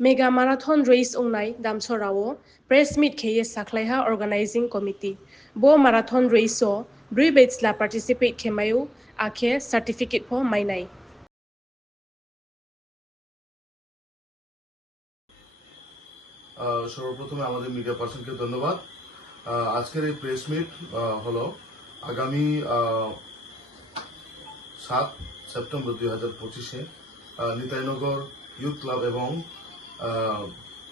Mega Marathon Race ongnai damsorao press meet kheye saklaiha organizing committee bo marathon race o brui batch la participate khemayu akhe certificate pho mainai সর্বপ্রথমে আমাদের media পার্সনকে ধন্যবাদ। আজকের এই press meet হলো আগামী 7 September 2025-এ Nitainagar youth club এবং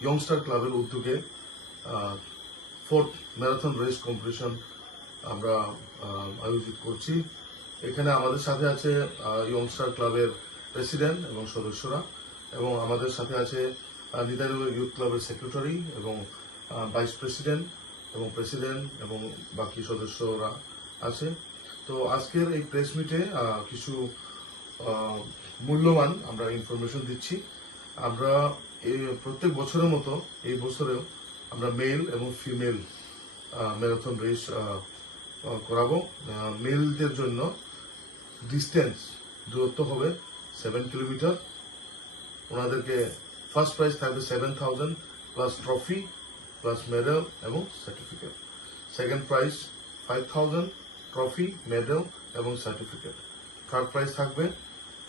ইয়ংস্টার ক্লাবের উদ্যোগে 4th ম্যারাথন রেস কম্পিটিশন আমরা আয়োজিত করছি। এখানে আমাদের সাথে আছে ইয়ংস্টার ক্লাবের প্রেসিডেন্ট এবং সদস্যরা, এবং আমাদের সাথে আছে নিতাইনগর ইউথ ক্লাবের সেক্রেটারি এবং ভাইস প্রেসিডেন্ট এবং বাকি সদস্যরা আছে। তো আজকের এই প্রেস মিটে কিছু মূল্যবান আমরা ইনফরমেশন দিচ্ছি। আমরা এই প্রত্যেক বছরের মতো এই বছরেও আমরা মেল এবং ফিমেল ম্যারাথন রেস করাবো। মেলদের জন্য ডিস্টেন্স দূরত্ব হবে 7 কিলোমিটার। ওনাদেরকে ফার্স্ট প্রাইজ থাকবে 7,000 প্লাস ট্রফি প্লাস মেডেল এবং certificate. Second prize 5,000 trophy, medal এবং সার্টিফিকেট। থার্ড প্রাইজ থাকবে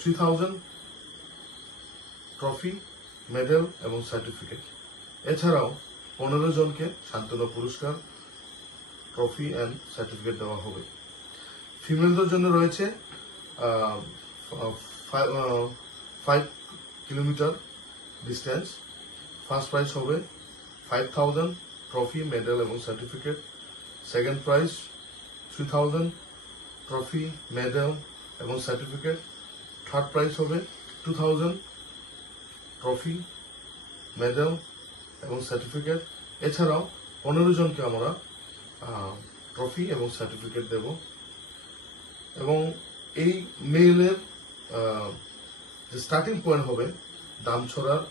3,000 ট্রফি, মেডেল এবং সার্টিফিকেট। এছাড়াও 15 জনকে সান্ত্বনা পুরস্কার, ট্রফি অ্যান্ড সার্টিফিকেট দেওয়া হবে। ফিমেলদের জন্য রয়েছে 5 কিলোমিটার ডিস্টেন্স। ফার্স্ট প্রাইজ হবে 5,000 ট্রফি, মেডেল এবং certificate. Second prize 3,000 trophy, medal এবং সার্টিফিকেট। থার্ড প্রাইজ হবে 2,000 ট্রফি, মেডেল এবং সার্টিফিকেট। এছাড়াও 15 জনকে আমরা ট্রফি এবং সার্টিফিকেট দেব। এবং এই মেলের যে স্টার্টিং পয়েন্ট হবে দামছড়ার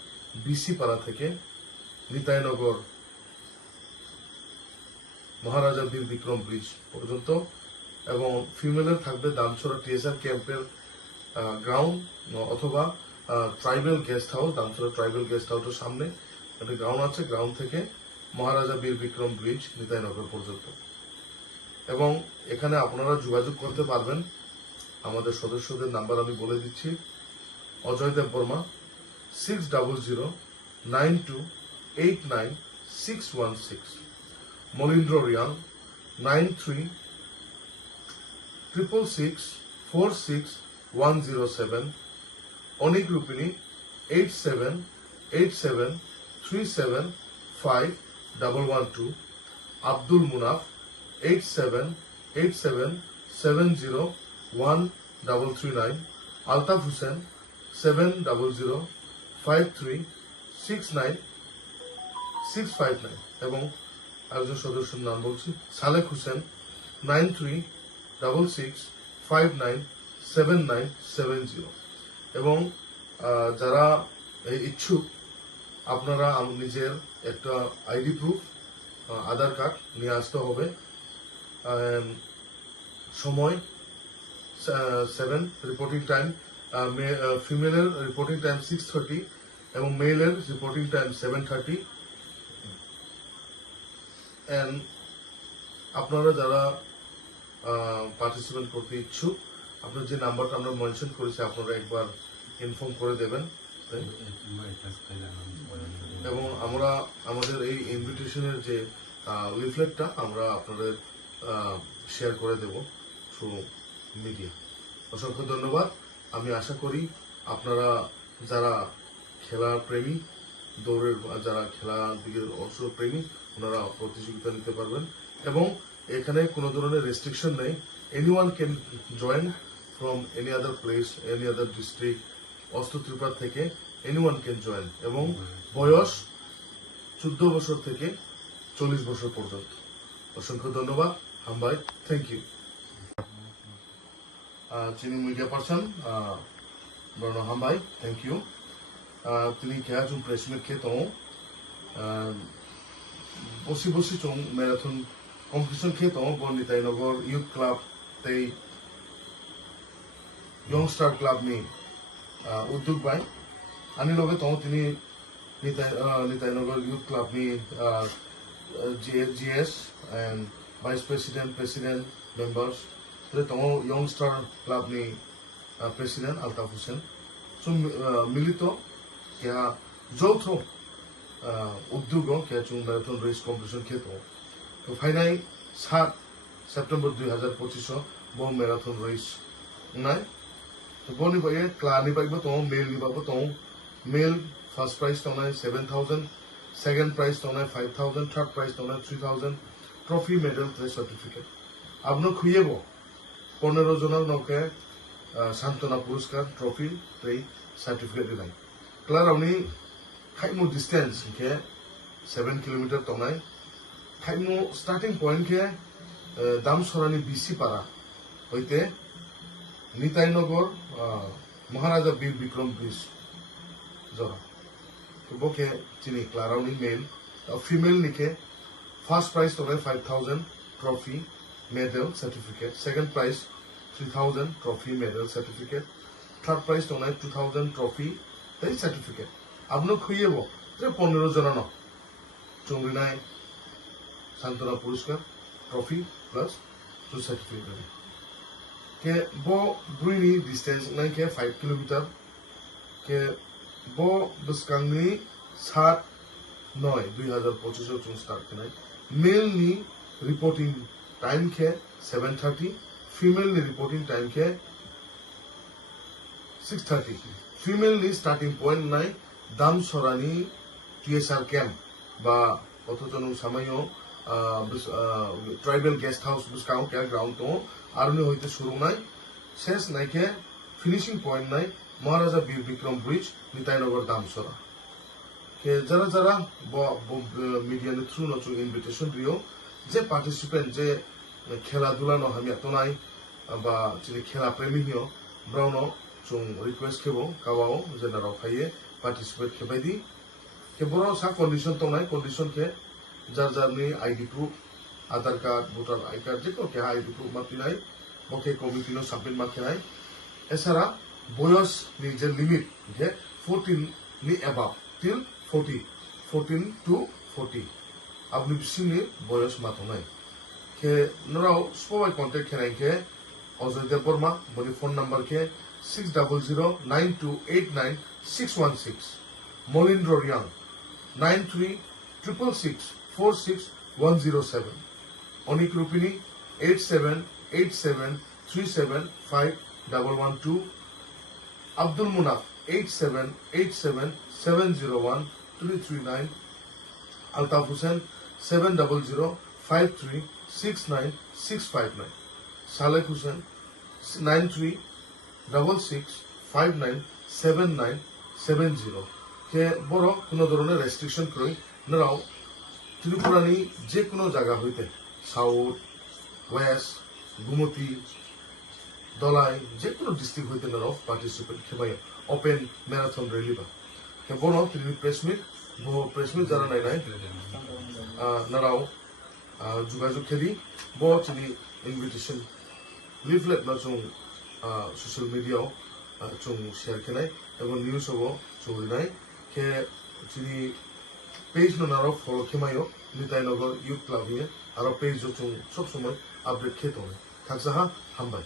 বিসি পাড়া থেকে নিতাইনগর মহারাজা বীর বিক্রম ব্রিজ পর্যন্ত, এবং ফিমেলের থাকবে দামছড়া টিএসআর ক্যাম্পের গ্রাউন্ড অথবা tribal guest house. Damchhara tribal guest হাউসের সামনে একটা গ্রাউন্ড আছে, গ্রাউন্ড থেকে মহারাজা বীর বিক্রম ব্রিজ নিতাইনগর পর্যন্ত। এবং এখানে আপনারা যোগাযোগ করতে পারবেন। আমাদের সদস্যদের নাম্বার আমি বলে দিচ্ছি। অজয় দেব বর্মা 600092899616, মলিন্দ্র রিয়াং 9366646107, অনিক রূপিনী 8787375112, আব্দুল মুনাফ 8787701339, আলতাফ হোসেন 7005369659 এবং আরেকজন সদস্যের নাম বলছি সালেক হোসেন 9366597970। এবং যারা ইচ্ছুক আপনারা নিজের একটা আইডি প্রুফ, আধার কার্ড নিয়ে আসতে হবে। সময় 7, রিপোর্টিং টাইম ফিমেলের রিপোর্টিং টাইম 6:30 এবং মেলের রিপোর্টিং টাইম 7:30। এন্ড আপনারা যারা পার্টিসিপেট করতে ইচ্ছুক, আপনার যে নাম্বারটা আমরা মেনশন করেছি আপনারা একবার ইনফর্ম করে দেবেন। এবং আমরা আমাদের এই ইনভিটেশনের যে লিফলেটটা আমরা আপনাদের শেয়ার করে দেব থ্রু মিডিয়া। অসংখ্য ধন্যবাদ। আমি আশা করি আপনারা যারা খেলার প্রেমী, দৌড়ের যারা খেলার দিকে অংশ প্রেমী, ওনারা প্রতিযোগিতা নিতে পারবেন। এবং এখানে কোনো ধরনের রেস্ট্রিকশন নেই। Anyone can join from any other place, any other district, অস্ত্রত্রিপার থেকে এনিওয়ান ক্যান জয়েন। এবং বয়স 14 বছর থেকে 40 বছর পর্যন্ত। অসংখ্য ধন্যবাদ। হামবাই, থ্যাংক ইউ। চিনি মিডিয়া পার্সন বর্ণ হামবাই, থ্যাংক ইউ। তিনি क्या जो प्रेस में के तो বসি চং ম্যারাথন কম্পিটিশন কে তো নিতাইনগর ইউথ ক্লাব তেই ইয়ংস্টার ক্লাব নি উদ্যোগ বাই আনি লগে তো তিনি Nitainagar Youth Club ni GS and Vice President, President members. Jadi tongo Youngstar Club ni President Altaf Hussein. So milito kya jotho উদ্যোগ কেচুং ম্যারাথন রেস কম্পিটিশন খেতো তো ফাইনাই 7 সেপ্টেম্বর 2025 বো ম্যারাথন রেস নাই তো বনি পাইয়ে ক্লানি পাইবো তো মেল নি পাবো তো মেল ফার্স্ট প্রাইজ তো নাই 7000 সেকেন্ড প্রাইজ তো নাই 5000 থার্ড প্রাইজ তো নাই 3000 ট্রফি মেডেল ট্রে সার্টিফিকেট আপনি খুইয়েবো 15 জনের নকে সান্তনা পুরস্কার ট্রফি ট্রে সার্টিফিকেট নাই ক্লার আপনি Kaimo distance ke 7 kilometer tongai Kaimo starting point ke Damsorani BC para hoite Nitainagar Maharaja Bir Bikram Bridge jora to boke chini clarauni male female nike first prize tongai 5000 trophy medal certificate second prize 3000 trophy medal certificate third prize tongai 2000 trophy certificate আপনি খুইয়েব যে 15 জন ন চুংরিনাই সান্তনা পুরস্কার trophy plus two certificate কে বো ব্রুইনি distance নাই কে 5 kilometre কে বো বসকাংনি 7 9 2025 চুং start কেনাই mail নি রিপোর্টিং টাইম কে 7:30 ফিমেল নি রিপোর্টিং টাইম কে 6:30 ফিমেল নি স্টার্টিং পয়েন্ট নাই Damsorani TSR camp ba ototonu samayo tribal guest house buskao kya ground to aruni hoite shuru nai shesh nai ke finishing point nai Maharaja Bir Bikram Bridge Nitainagar Damsora ke jara media ni through no invitation rio je participant je khela dula no hami atonai ba chini khela premi hio brauno chung request kebo kawao je na rokhaye participate ke baidi ke boro sa condition to nai condition ke jar ni ID proof Aadhaar card voter ID card je ko ke ID proof ma pinai boke committee no submit ma khinai esara boyos ni je limit ke 14 ni above till 14 to 40 apni bisini boyos ma to nai ke norao spobai contact khinai ke Ojoy Dev Burma boni phone number ke 6009289616 Molindro Young 9366646107 Onik Rupini 8787375112 Abdul Munaf 8787701339 Altaf Hussain 7005369659 Saleh Hussain 9366597970 ke boro kono ধরনের restriction কই নাও ত্রিপুরানি যে কোনো জায়গা হইতে south West Gumti Dalai যে কোনো district হইতে নাও participate খেবাই open marathon rally বা কে বড় তিনি প্রেস মিট যারা নাই নাও যোগাযোগ খেলি বড় তিনি ইনভিটেশন লিফলেট না চুং সোশ্যাল মিডিয়াও চুং শেয়ার খেলাই এবং নিউজ হবো চৌরিনাই কে চিনি পেজ নারো ফলো খেমাইও Nitainagar Youth Club নিয়ে আরো পেজ চুং সব সময় আপডেট খেতে হবে থাকসাহা হামবাই